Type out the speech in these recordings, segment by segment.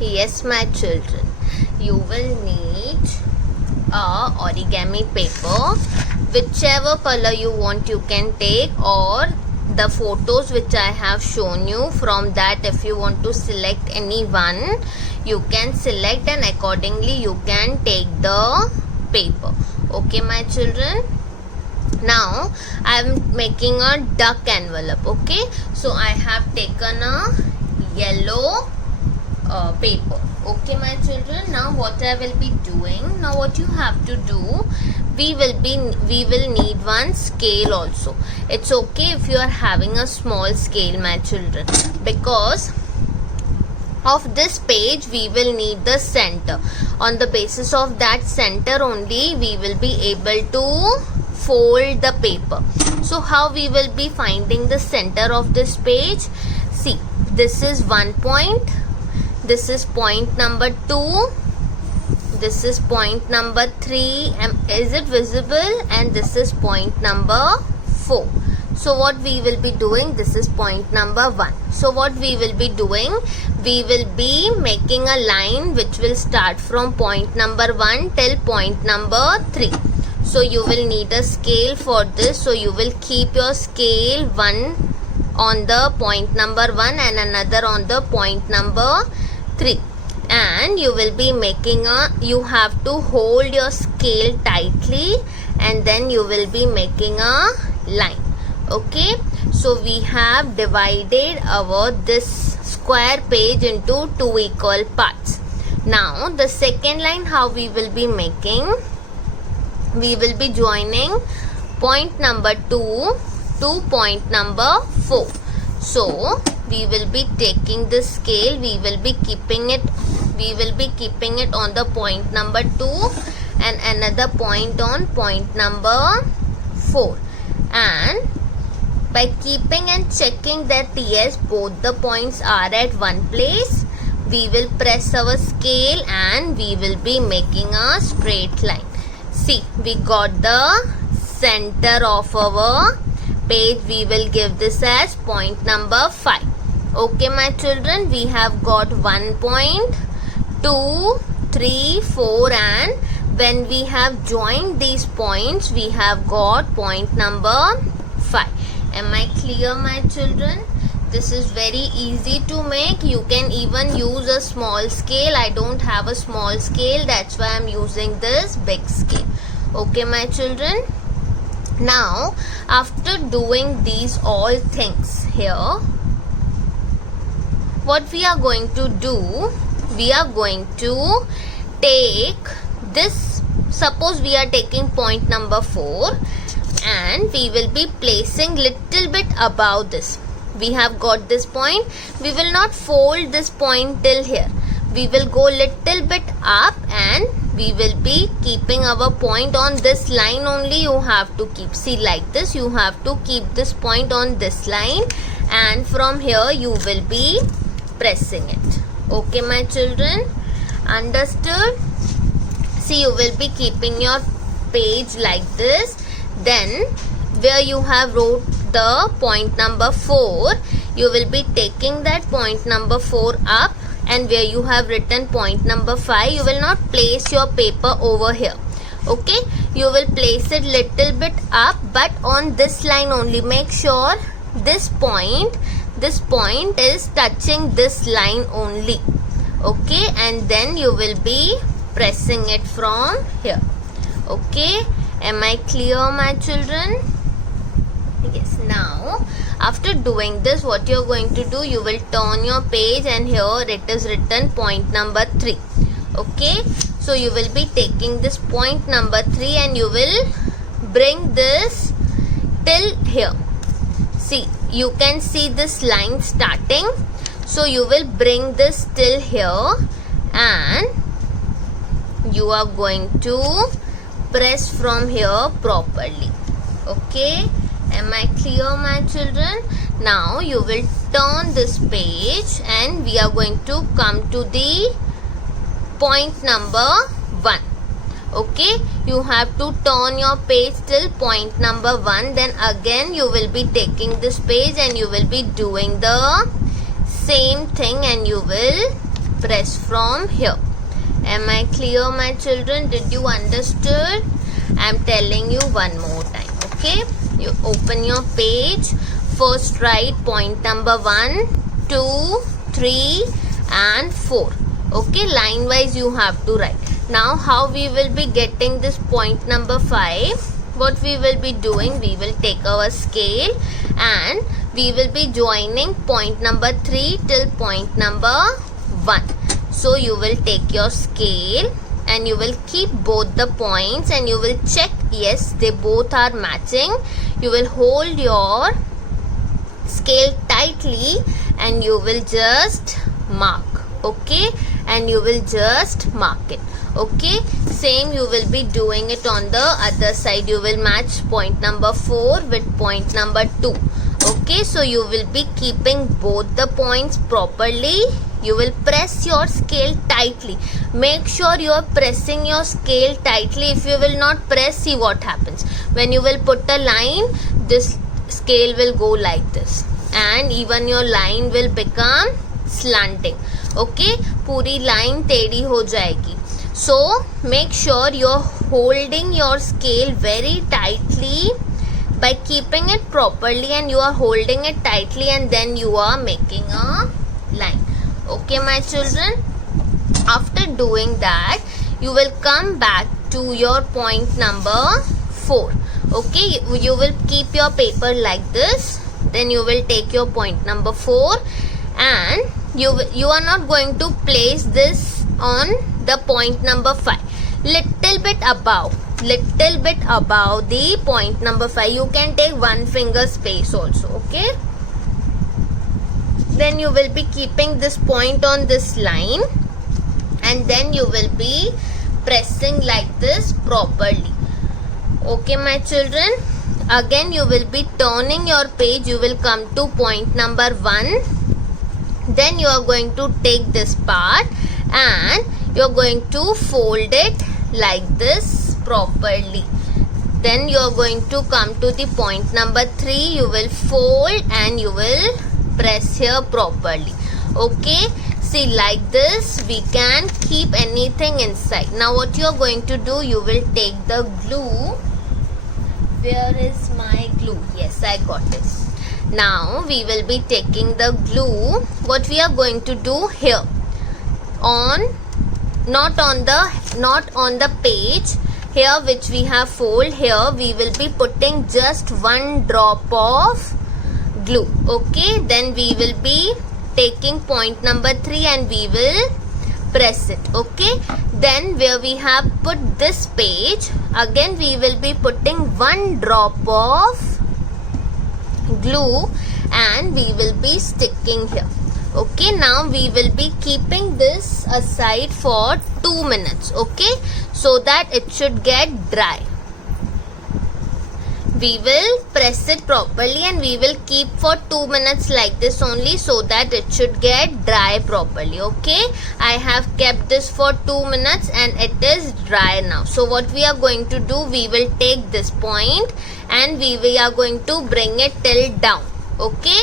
Yes, my children, you will need a origami paper. Whichever color you want you can take, or the photos which I have shown you, from that if you want to select any one you can select, and accordingly you can take the paper. Okay my children, now I am making a duck envelope. Okay, so I have taken a yellow paper. Okay my children, now what I will be doing, now what you have to do, we will need one scale also. It's okay if you are having a small scale my children, because of this page we will need the center. On the basis of that center only we will be able to fold the paper. So how we will be finding the center of this page? See, this is 1 point, this is point number 2, this is point number 3, is it visible? And this is point number 4. So what we will be doing, this is point number 1. So what we will be doing, we will be making a line which will start from point number 1 till point number 3. So you will need a scale for this. So you will keep your scale, one on the point number 1 and another on the point number 3, and you will be making you have to hold your scale tightly and then you will be making a line. Okay, so we have divided our this square page into 2 equal parts. Now the second line, how we will be making, we will be joining point number 2 to point number 4. So we will be taking this scale, we will be keeping it on the point number 2 and another point on point number 4, and by keeping and checking that yes, both the points are at one place, we will press our scale and we will be making a straight line. See, we got the center of our page. We will give this as point number 5. Okay my children, we have got 1 point, 2, 3, 4, and when we have joined these points we have got point number 5. Am I clear my children? This is very easy to make. You can even use a small scale. I don't have a small scale, that's why I'm using this big scale. Okay my children, now after doing these all things here, what we are going to do, we are going to take this, suppose we are taking point number 4 and we will be placing little bit above this. We have got this point, we will not fold this point till here, we will go little bit up and we will be keeping our point on this line only. You have to keep, see like this, you have to keep this point on this line and from here you will be pressing it. Okay my children, understood? See, you will be keeping your page like this, then where you have wrote the point number 4, you will be taking that point number 4 up, and where you have written point number 5, you will not place your paper over here. Okay, you will place it little bit up, but on this line only. Make sure this point is touching this line only. Okay, and then you will be pressing it from here. Okay, am I clear my children? Yes, now after doing this, what you are going to do, you will turn your page and here it is written point number 3. Okay, so you will be taking this point number 3 and you will bring this till here. See, you can see this line starting, so you will bring this till here and you are going to press from here properly. Okay, am I clear my children? Now you will turn this page and we are going to come to the point number 1. Okay, you have to turn your page till point number 1, then again you will be taking this page and you will be doing the same thing and you will press from here. Am I clear, my children? Did you understood? I'm telling you one more time. Okay, you open your page. First write point number 1, 2, 3 and 4. Okay, line wise you have to write. Now how we will be getting this point number 5? What we will be doing, we will take our scale and we will be joining point number 3 till point number 1. So you will take your scale and you will keep both the points and you will check, yes, they both are matching. You will hold your scale tightly and you will just mark. Okay, and you will just mark it. Okay, same you will be doing it on the other side. You will match point number 4 with point number 2. Okay, so you will be keeping both the points properly. You will press your scale tightly. Make sure you are pressing your scale tightly. If you will not press, see what happens. When you will put a line, this scale will go like this and even your line will become slanting. Okay, पूरी line टेढ़ी हो जाएगी. So make sure you are holding your scale very tightly by keeping it properly, and you are holding it tightly and then you are making a line. Okay, my children, after doing that you will come back to your point number 4. Okay, you will keep your paper like this, then you will take your point number 4 and you are not going to place this on the point number 5. Little bit above the point number 5. You can take one finger space also. Okay, then you will be keeping this point on this line and then you will be pressing like this properly. Okay, my children, again you will be turning your page. You will come to point number 1. Then you are going to take this part and you are going to fold it like this properly. Then you are going to come to the point number 3. You will fold and you will press here properly. Okay, see, like this we can keep anything inside. Now what you are going to do, you will take the glue. Where is my glue? Yes, I got it. Now we will be taking the glue. What we are going to do here, not on the page here which we have fold, here we will be putting just one drop of glue. Okay, then we will be taking point number 3 and we will press it. Okay, then where we have put this page, again we will be putting one drop of glue and we will be sticking here. Okay, now we will be keeping this aside for 2 minutes. Okay, so that it should get dry. We will press it properly and we will keep for 2 minutes like this only, so that it should get dry properly. Okay, I have kept this for 2 minutes and it is dry now. So what we are going to do, we will take this point and we are going to bring it till down. Okay,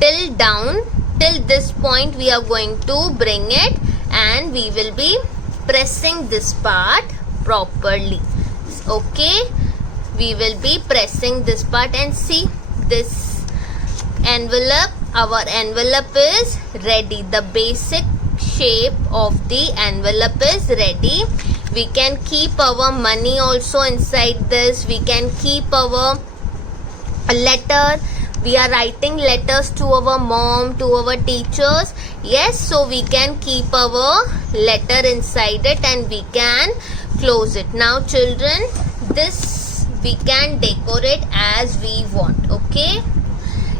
till down, till this point we are going to bring it and we will be pressing this part properly. Okay, we will be pressing this part and see this envelope. Our envelope is ready. The basic shape of the envelope is ready. We can keep our money also inside this. We can keep our letter. We are writing letters to our mom, to our teachers. Yes, so we can keep our letter inside it and we can close it. Now children, this we can decorate as we want. Okay,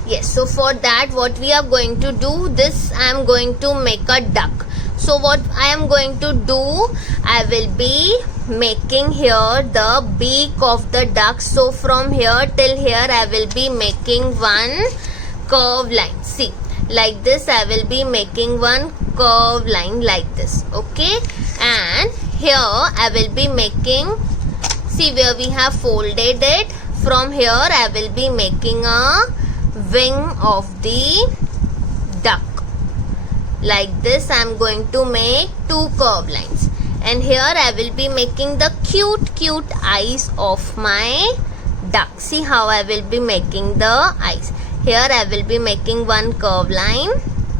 yes, so for that what we are going to do, this I am going to make a duck. So what I am going to do, I will be making here the beak of the duck. So from here till here I will be making one curved line. See, like this I will be making one curved line like this. Okay, and here I will be making, see where we have folded it, from here I will be making a wing of the duck. like this I'm going to make two curved lines, and here I will be making the cute eyes of my duck. See how I will be making the eyes. Here I will be making one curved line,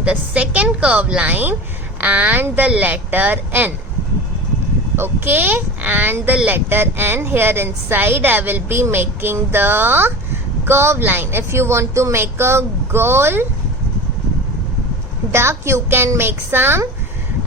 the second curved line, and the letter N. Okay, and the letter N. Here inside I will be making the curved line. If you want to make a girl duck, you can make some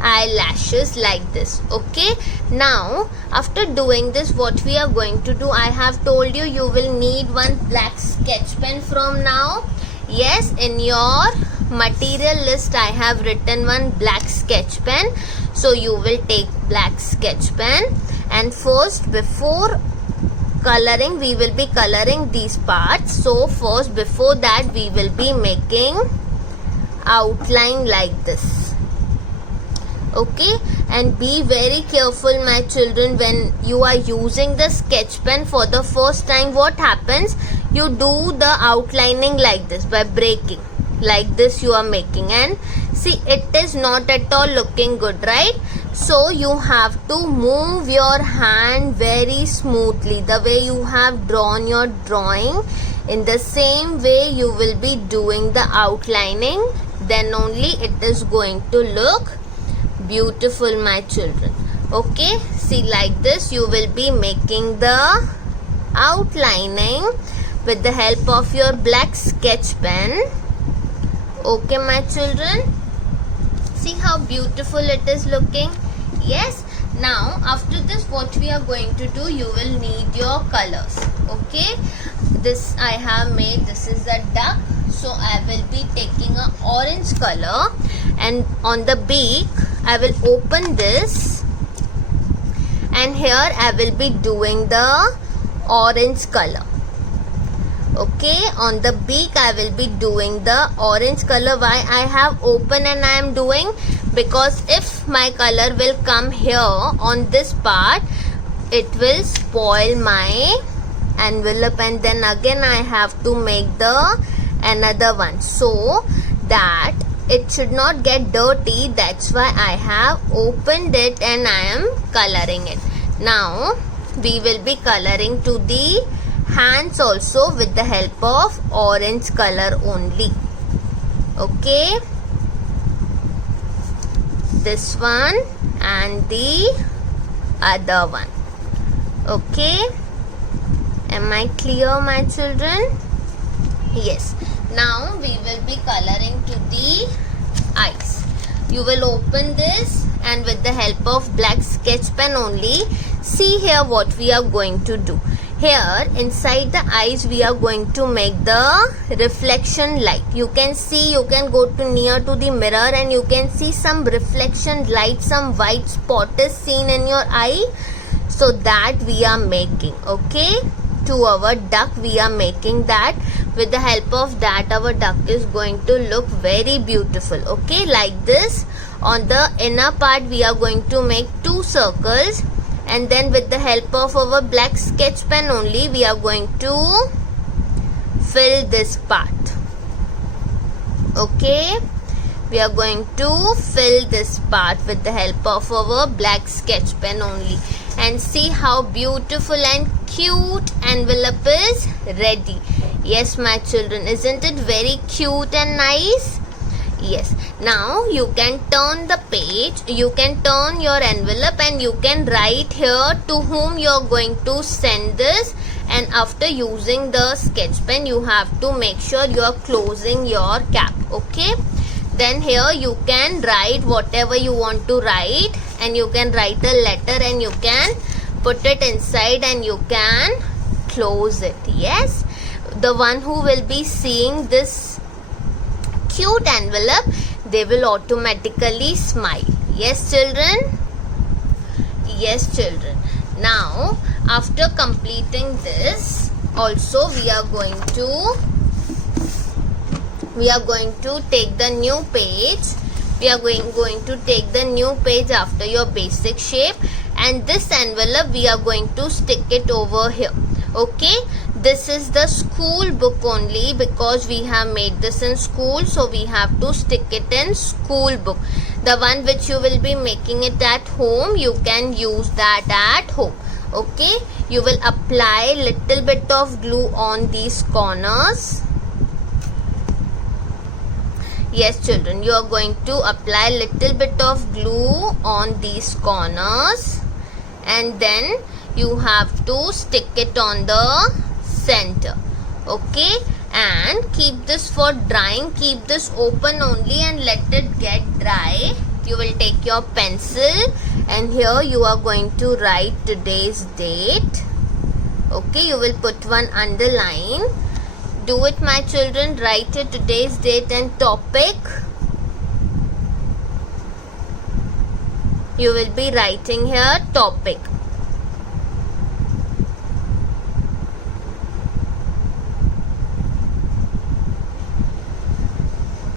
eyelashes like this. Okay, now after doing this, what we are going to do, I have told you, you will need one black sketch pen from now. Yes, in your material list I have written one black sketch pen, so you will take black sketch pen, and first, before coloring, we will be coloring these parts. So first, before that, we will be making outline like this. Okay, and be very careful, my children, when you are using the sketch pen for the first time. What happens, you do the outlining like this by breaking, like this you are making, and see, it is not at all looking good, right? So you have to move your hand very smoothly, the way you have drawn your drawing. In the same way you will be doing the outlining, then only it is going to look beautiful, my children. Okay, see, like this you will be making the outlining with the help of your black sketch pen. Okay, my children, see how beautiful it is looking. Yes, now after this, what we are going to do, you will need your colors. Okay, this I have made, this is the duck, so I will be taking an orange color, and on the beak I will open this, and here I will be doing the orange color. Okay, on the beak I will be doing the orange color. Why I have open and I am doing? Because if my color will come here on this part, it will spoil my envelope, and then again I have to make the another one, so that it should not get dirty. That's why I have opened it and I am coloring it. Now we will be coloring to the hands also with the help of orange color only. Okay, this one and the other one. Okay, am I clear, my children? Yes, now we will be coloring to the eyes. You will open this, and with the help of black sketch pen only, see here what we are going to do. Here inside the eyes we are going to make the reflection light. You can see, you can go to near to the mirror and you can see some reflection light, some white spot is seen in your eye. So that we are making. Okay, to our duck we are making that. With the help of that, our duck is going to look very beautiful. Okay, like this. On the inner part we are going to make two circles, and then with the help of our black sketch pen only, we are going to fill this part. Okay, we are going to fill this part with the help of our black sketch pen only, and see how beautiful and cute envelope is ready. Yes, my children, isn't it very cute and nice? Yes, now you can turn the page, you can turn your envelope, and you can write here to whom you are going to send this. And after using the sketch pen, you have to make sure you are closing your cap. Okay, then here you can write whatever you want to write, and you can write a letter and you can put it inside and you can close it. Yes, the one who will be seeing this cute envelope, they will automatically smile. Yes, children? Yes, children. Now after completing this, also we are going to take the new page. We are going to take the new page after your basic shape, and this envelope we are going to stick it over here. Okay, This is the school book only because we have made this in school, so we have to stick it in school book. The one which you will be making it at home, you can use that at home. Okay, you will apply little bit of glue on these corners. Yes children, you are going to apply little bit of glue on these corners, and then you have to stick it on the center. Okay, and keep this for drying. Keep this open only and let it get dry. You will take your pencil and here you are going to write today's date. Okay, you will put one underline. Do it my children. Write your today's date and topic. You will be writing here topic.